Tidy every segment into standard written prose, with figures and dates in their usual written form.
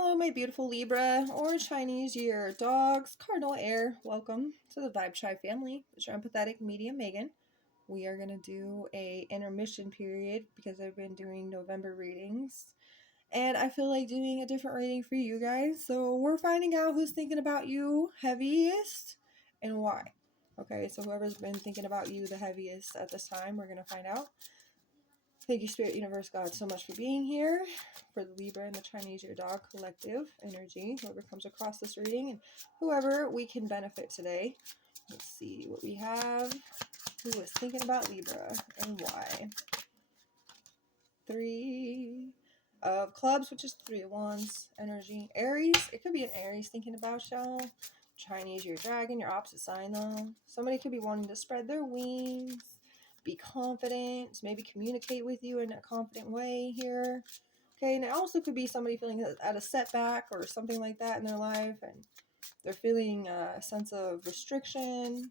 Hello, my beautiful Libra or Chinese year dogs, cardinal air. Welcome to the Vibe Tribe family. It's your empathetic medium, Megan. We are going to do a intermission period because I've been doing November readings. And I feel like doing a different reading for you guys. So we're finding out who's thinking about you heaviest and why. Okay, so whoever's been thinking about you the heaviest at this time, we're going to find out. Thank you, Spirit, Universe, God, so much for being here. For the Libra and the Chinese Year Dog collective energy, whoever comes across this reading and whoever we can benefit today. Let's see what we have. Who was thinking about Libra and why? 3 of Clubs, which is 3 of Wands energy. Aries, it could be an Aries thinking about y'all. Chinese Year Dragon, your opposite sign though. Somebody could be wanting to spread their wings. Be confident, maybe communicate with you in a confident way here. Okay, and it also could be somebody feeling at a setback or something like that in their life, and they're feeling a sense of restriction.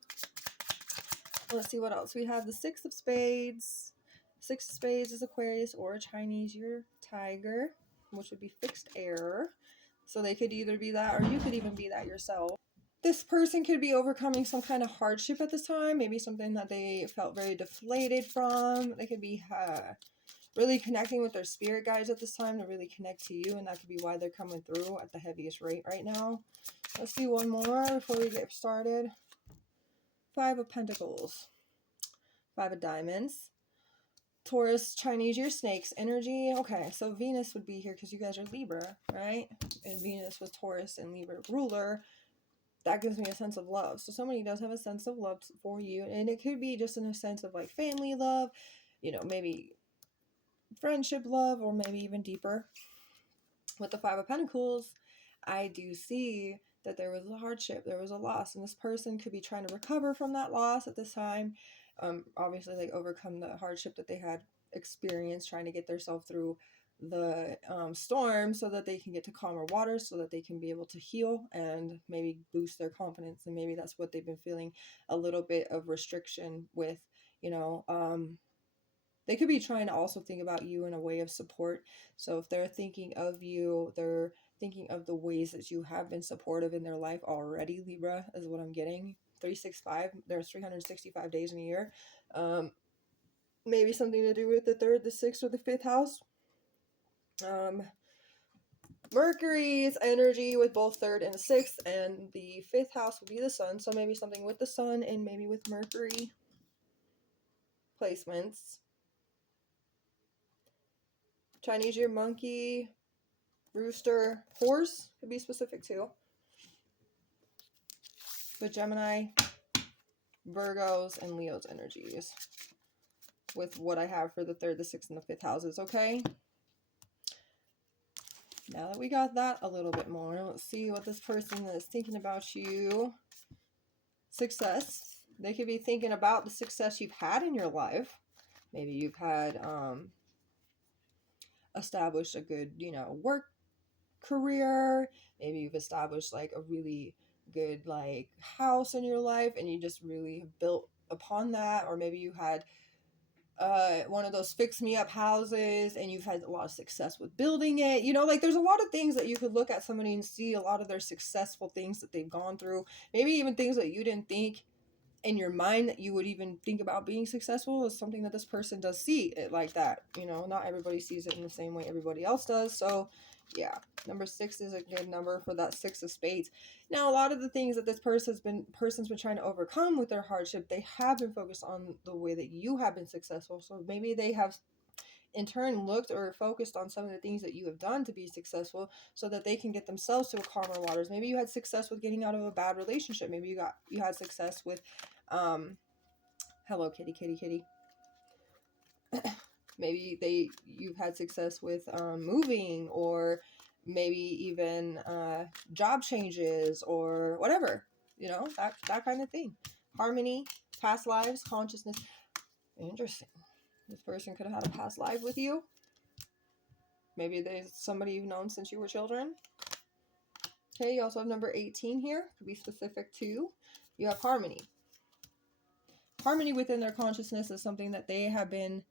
Let's see what else. We have the 6 of Spades. 6 of Spades is Aquarius or Chinese Year Tiger, which would be fixed air. So they could either be that, or you could even be that yourself. This person could be overcoming some kind of hardship at this time, maybe something that they felt very deflated from. They could be really connecting with their spirit guides at this time to really connect to you, and that could be why they're coming through at the heaviest rate right now. Let's see one more before we get started. 5 of Pentacles. 5 of Diamonds. Taurus, Chinese Year Snakes energy. Okay, so Venus would be here because you guys are Libra, right? And Venus with Taurus and Libra ruler. That gives me a sense of love. So somebody does have a sense of love for you. And it could be just in a sense of like family love, you know, maybe friendship love, or maybe even deeper. With the 5 of Pentacles, I do see that there was a hardship, there was a loss, and this person could be trying to recover from that loss at this time. Obviously, like overcome the hardship that they had experienced, trying to get themselves through the storm so that they can get to calmer waters, so that they can be able to heal and maybe boost their confidence. And maybe that's what they've been feeling a little bit of restriction with, you know. They could be trying to also think about you in a way of support. So if they're thinking of you, they're thinking of the ways that you have been supportive in their life already, Libra, is what I'm getting. 365, there's 365 days in a year. Maybe something to do with the 3rd, the 6th, or the 5th house. Mercury's energy with both 3rd and the 6th, and the 5th house will be the sun. So maybe something with the sun and maybe with Mercury placements. Chinese Year Monkey, Rooster, Horse could be specific too. With Gemini, Virgos, and Leo's energies. With what I have for the 3rd, the 6th, and the 5th houses, okay? Now that we got that a little bit more, let's see what this person is thinking about you. Success. They could be thinking about the success you've had in your life. Maybe you've had established a good, you know, work career. Maybe you've established like a really good like house in your life, and you just really have built upon that. Or maybe you had one of those fix me up houses and you've had a lot of success with building it. You know, like there's a lot of things that you could look at somebody and see a lot of their successful things that they've gone through. Maybe even things that you didn't think in your mind that you would even think about being successful is something that this person does see it like that. You know, not everybody sees it in the same way everybody else does. So yeah, number 6 is a good number for that 6 of Spades. Now, a lot of the things that this person's been trying to overcome with their hardship, they have been focused on the way that you have been successful. So maybe they have in turn looked or focused on some of the things that you have done to be successful, so that they can get themselves to calmer waters. Maybe you had success with getting out of a bad relationship. Maybe you had success with hello kitty. Maybe you've had success with moving, or maybe even job changes or whatever, you know, that kind of thing. Harmony, past lives, consciousness. Interesting. This person could have had a past life with you. Maybe there's somebody you've known since you were children. Okay, you also have number 18 here. Could be specific too. You have harmony. Harmony within their consciousness is something that they have been...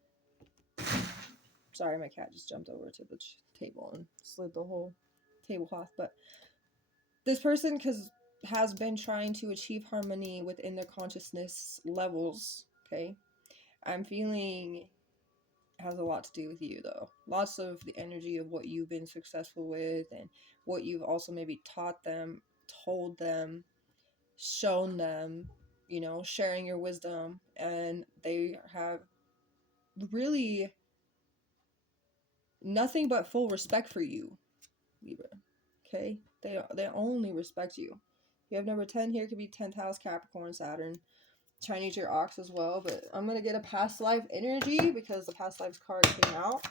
Sorry, my cat just jumped over to the table and slid the whole tablecloth. But this person has been trying to achieve harmony within their consciousness levels, okay? I'm feeling has a lot to do with you, though. Lots of the energy of what you've been successful with and what you've also maybe taught them, told them, shown them, you know, sharing your wisdom, and they have really nothing but full respect for you, Libra. Okay? They only respect you. You have number 10 here, could be 10th house, Capricorn, Saturn. Chinese your ox as well, but I'm going to get a past life energy because the past lives card came out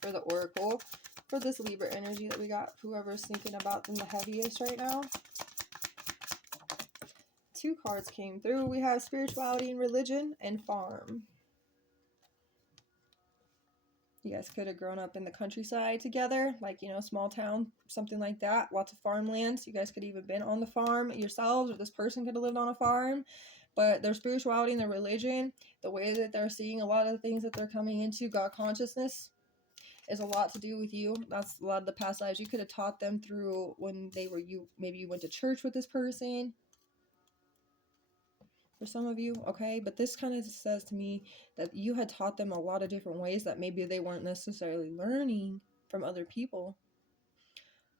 for the oracle for this Libra energy that we got, whoever's thinking about them the heaviest right now. 2 cards came through. We have spirituality and religion and farm. You guys could have grown up in the countryside together, like, you know, small town, something like that. Lots of farmlands. You guys could have even been on the farm yourselves, or this person could have lived on a farm. But their spirituality and their religion, the way that they're seeing a lot of the things that they're coming into, God consciousness, is a lot to do with you. That's a lot of the past lives. You could have taught them through when they were you. Maybe you went to church with this person. For some of you, okay? But this kind of says to me that you had taught them a lot of different ways that maybe they weren't necessarily learning from other people.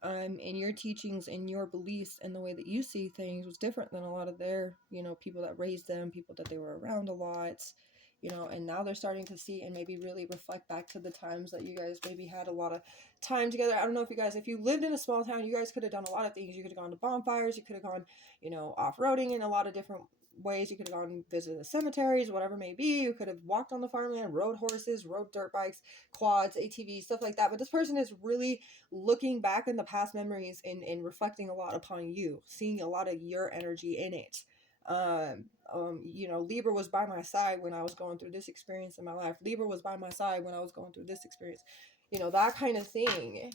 And your teachings and your beliefs and the way that you see things was different than a lot of their, you know, people that raised them, people that they were around a lot, you know, and now they're starting to see and maybe really reflect back to the times that you guys maybe had a lot of time together. I don't know if you guys, if you lived in a small town, you guys could have done a lot of things. You could have gone to bonfires, you could have gone, you know, off-roading in a lot of different ways. You could have gone and visited the cemeteries, whatever it may be. You could have walked on the farmland, rode horses, rode dirt bikes, quads, ATVs, stuff like that. But this person is really looking back in the past memories and reflecting a lot upon you, seeing a lot of your energy in it. You know, Libra was by my side when I was going through this experience in my life. Libra was by my side when I was going through this experience. You know, that kind of thing.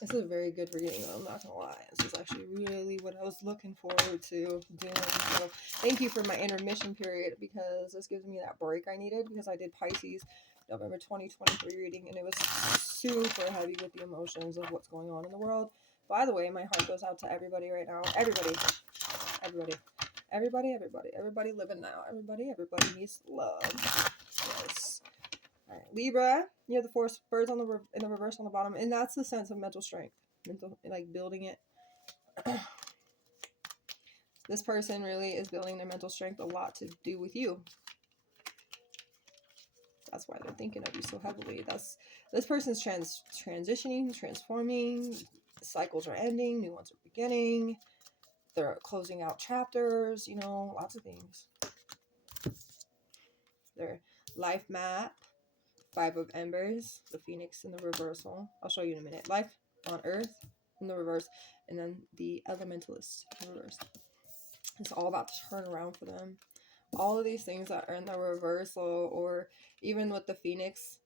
This is a very good reading, though, I'm not gonna lie. This is actually really what I was looking forward to doing. So thank you for my intermission period, because this gives me that break I needed, because I did Pisces November 2023 reading, and it was super heavy with the emotions of what's going on in the world. By the way, my heart goes out to everybody right now. Everybody living now. Everybody needs love. Yes. All right, Libra, you have the 4 birds on in the reverse on the bottom, and that's the sense of mental strength, like building it. This person really is building their mental strength, a lot to do with you. That's why they're thinking of you so heavily. This person's transitioning, transforming. Cycles are ending, new ones are beginning. They're closing out chapters, you know, lots of things. Their life map. 5 of Embers, the Phoenix in the reversal. I'll show you in a minute. Life on Earth in the reverse, and then the Elementalist in the reverse. It's all about to turn around for them. All of these things that are in the reversal, or even with the Phoenix,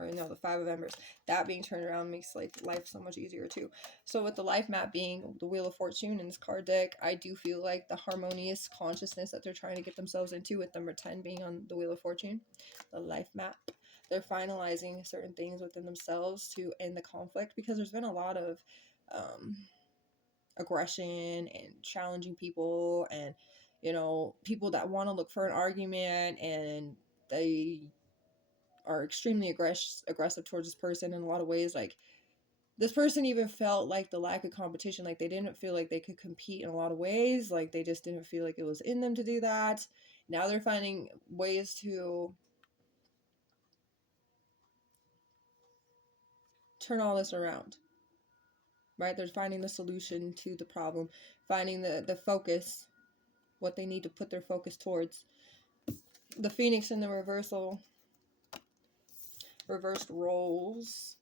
or no, the 5 of Embers, that being turned around makes like life so much easier too. So with the life map being the Wheel of Fortune in this card deck, I do feel like the harmonious consciousness that they're trying to get themselves into, with number 10 being on the Wheel of Fortune, the life map, they're finalizing certain things within themselves to end the conflict, because there's been a lot of aggression and challenging people, and, you know, people that want to look for an argument, and they are extremely aggressive towards this person in a lot of ways. Like, this person even felt like the lack of competition, like they didn't feel like they could compete in a lot of ways, like they just didn't feel like it was in them to do that. Now they're finding ways to turn all this around, right? They're finding the solution to the problem, finding the focus, what they need to put their focus towards. The Phoenix in the reversed roles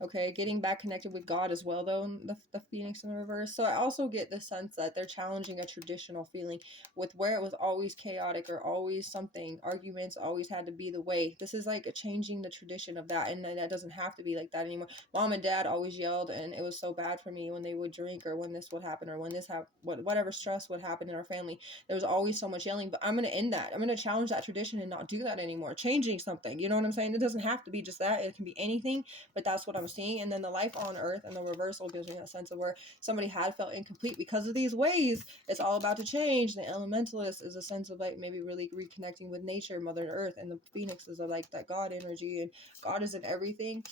Okay, getting back connected with God as well, though, in the Phoenix in the reverse. So I also get the sense that they're challenging a traditional feeling with where it was always chaotic or always something. Arguments always had to be the way. This is like changing the tradition of that, and that doesn't have to be like that anymore. Mom and dad always yelled, and it was so bad for me when they would drink or when this would happen or when this whatever stress would happen in our family. There was always so much yelling, but I'm going to end that. I'm going to challenge that tradition and not do that anymore. Changing something, you know what I'm saying? It doesn't have to be just that. It can be anything, but that's what I'm seeing. And then the life on earth and the reversal gives me a sense of where somebody had felt incomplete because of these ways. It's all about to change. The elementalist is a sense of like maybe really reconnecting with nature, Mother Earth, and the Phoenix is like that God energy, and God is in everything.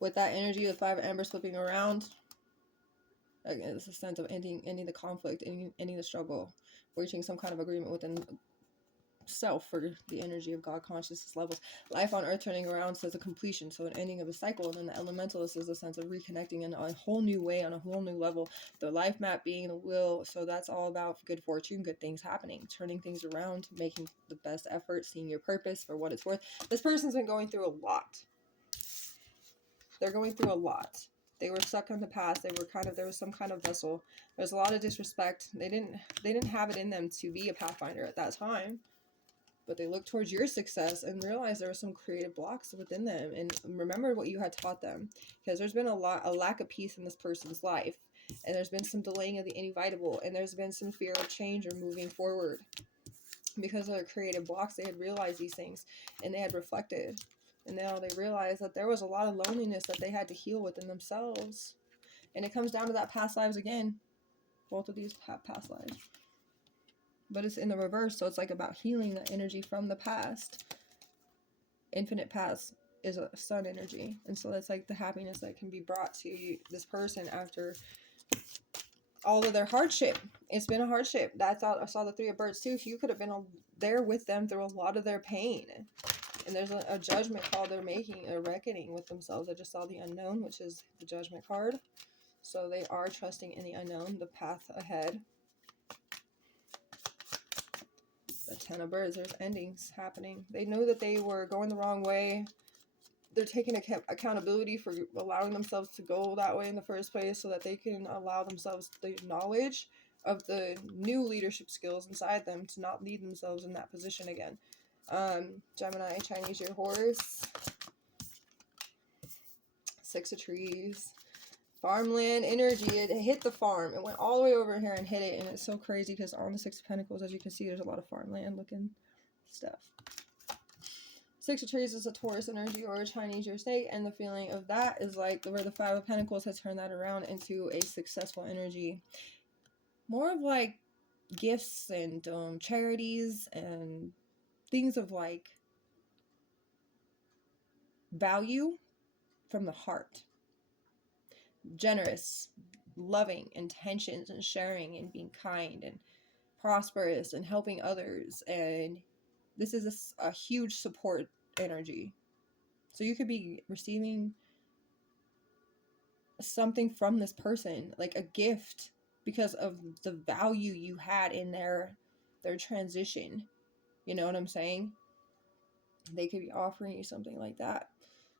With that energy of 5 embers flipping around, again, it's a sense of ending the conflict, ending the struggle, reaching some kind of agreement within self for the energy of God consciousness levels. Life on earth turning around says a completion, so an ending of a cycle. And then the elementalist is a sense of reconnecting in a whole new way, on a whole new level. The life map being the will, so that's all about good fortune, good things happening, turning things around, making the best effort, seeing your purpose for what it's worth. This person's been going through a lot. They're going through a lot. They were stuck in the past. There was some kind of vessel. There's a lot of disrespect. They didn't have it in them to be a pathfinder at that time. But they looked towards your success and realized there were some creative blocks within them, and remember what you had taught them, because there's been a lack of peace in this person's life, and there's been some delaying of the inevitable, and there's been some fear of change or moving forward because of their creative blocks. They had realized these things, and they had reflected, and now they realized that there was a lot of loneliness that they had to heal within themselves. And it comes down to that past lives again. Both of these have past lives, but it's in the reverse, so it's like about healing the energy from the past. Infinite past is a sun energy, and so that's like the happiness that can be brought to this person after all of their hardship. It's been a hardship. That's all. I saw the 3 of birds too. You could have been there with them through a lot of their pain, and there's a judgment call they're making, a reckoning with themselves. I just saw the unknown, which is the judgment card, so they are trusting in the unknown, the path ahead. The 10 of birds, there's endings happening. They know that they were going the wrong way. They're taking accountability for allowing themselves to go that way in the first place, so that they can allow themselves the knowledge of the new leadership skills inside them to not lead themselves in that position again. Gemini, Chinese, your horse. 6 of trees. Farmland energy. It hit the farm. It went all the way over here and hit it, and it's so crazy because on the 6 of Pentacles, as you can see, there's a lot of farmland looking stuff. 6 of trees is a Taurus energy or a Chinese your snake, and the feeling of that is like where the 5 of Pentacles has turned that around into a successful energy. More of like gifts and charities and things of like value from the heart. Generous, loving intentions and sharing and being kind and prosperous and helping others, and this is a huge support energy. So you could be receiving something from this person, like a gift, because of the value you had in their transition. You know what I'm saying? They could be offering you something like that,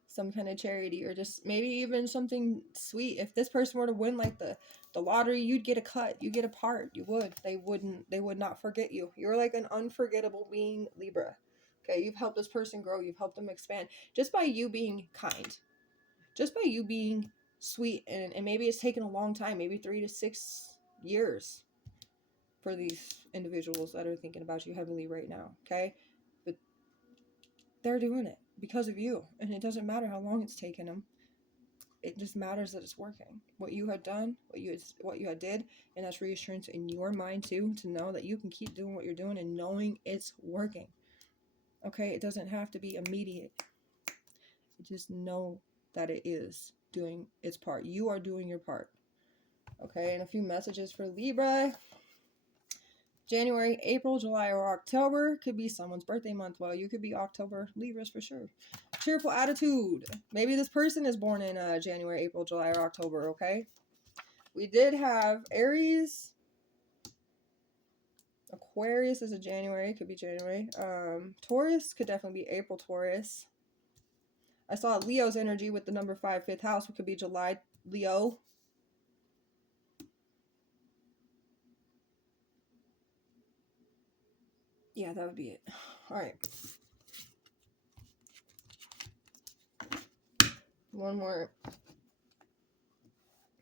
some kind of charity, or just maybe even something sweet. If this person were to win like the lottery, you'd get a cut, you get a part. You would. They would not forget you. You're like an unforgettable being, Libra. Okay, you've helped this person grow, you've helped them expand just by you being kind, just by you being sweet. And maybe it's taken a long time, maybe 3 to 6 years for these individuals that are thinking about you heavily right now. Okay, but they're doing it because of you, and it doesn't matter how long it's taken them. It just matters that it's working. What you had done, what you had did, and that's reassurance in your mind too, to know that you can keep doing what you're doing and knowing it's working. Okay, it doesn't have to be immediate. You just know that it is doing its part. You are doing your part. Okay, and a few messages for Libra. January, April, July, or October could be someone's birthday month. Well, you could be October. Libras for sure. Cheerful attitude. Maybe this person is born in January, April, July, or October, okay? We did have Aries. Aquarius is a January. Could be January. Taurus could definitely be April Taurus. I saw Leo's energy with the number 5, 5th house. It could be July, Leo. Yeah, that would be it. All right. One more.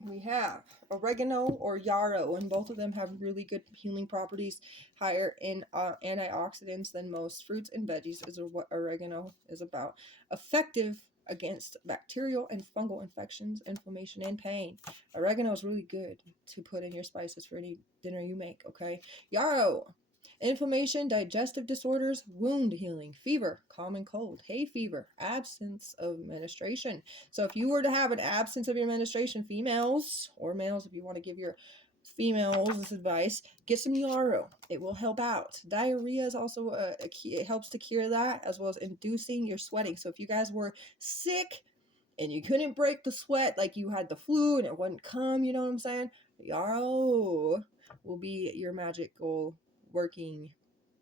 We have oregano or yarrow, and both of them have really good healing properties, higher in antioxidants than most fruits and veggies, is what oregano is about. Effective against bacterial and fungal infections, inflammation, and pain. Oregano is really good to put in your spices for any dinner you make, okay? Yarrow. Inflammation, digestive disorders, wound healing, fever, common cold, hay fever, absence of menstruation. So if you were to have an absence of your menstruation, females or males, if you want to give your females this advice, get some yarrow. It will help out. Diarrhea is also a key. It helps to cure that, as well as inducing your sweating. So if you guys were sick and you couldn't break the sweat, like you had the flu and it wouldn't come, you know what I'm saying? Yarrow will be your magical working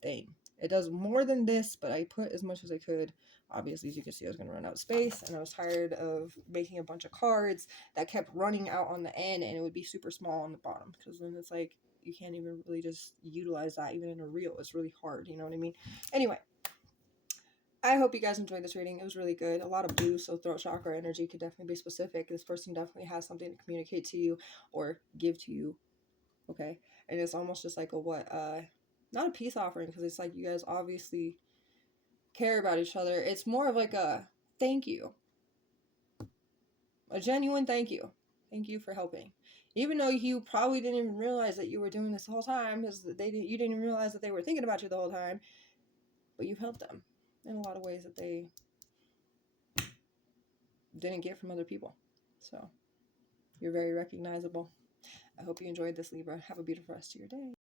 thing. It does more than this, but I put as much as I could. Obviously, as you can see, I was going to run out of space, and I was tired of making a bunch of cards that kept running out on the end, and it would be super small on the bottom, because then it's like you can't even really just utilize that even in a reel. It's really hard, you know what I mean? Anyway, I hope you guys enjoyed this reading. It was really good. A lot of blue, so throat chakra energy could definitely be specific. This person definitely has something to communicate to you or give to you, okay? And it's almost just like a not a peace offering, because it's like you guys obviously care about each other. It's more of like a thank you, a genuine thank you. Thank you for helping, even though you probably didn't even realize that you were doing this the whole time, because you didn't even realize that they were thinking about you the whole time. But you've helped them in a lot of ways that they didn't get from other people. So you're very recognizable. I hope you enjoyed this, Libra. Have a beautiful rest of your day.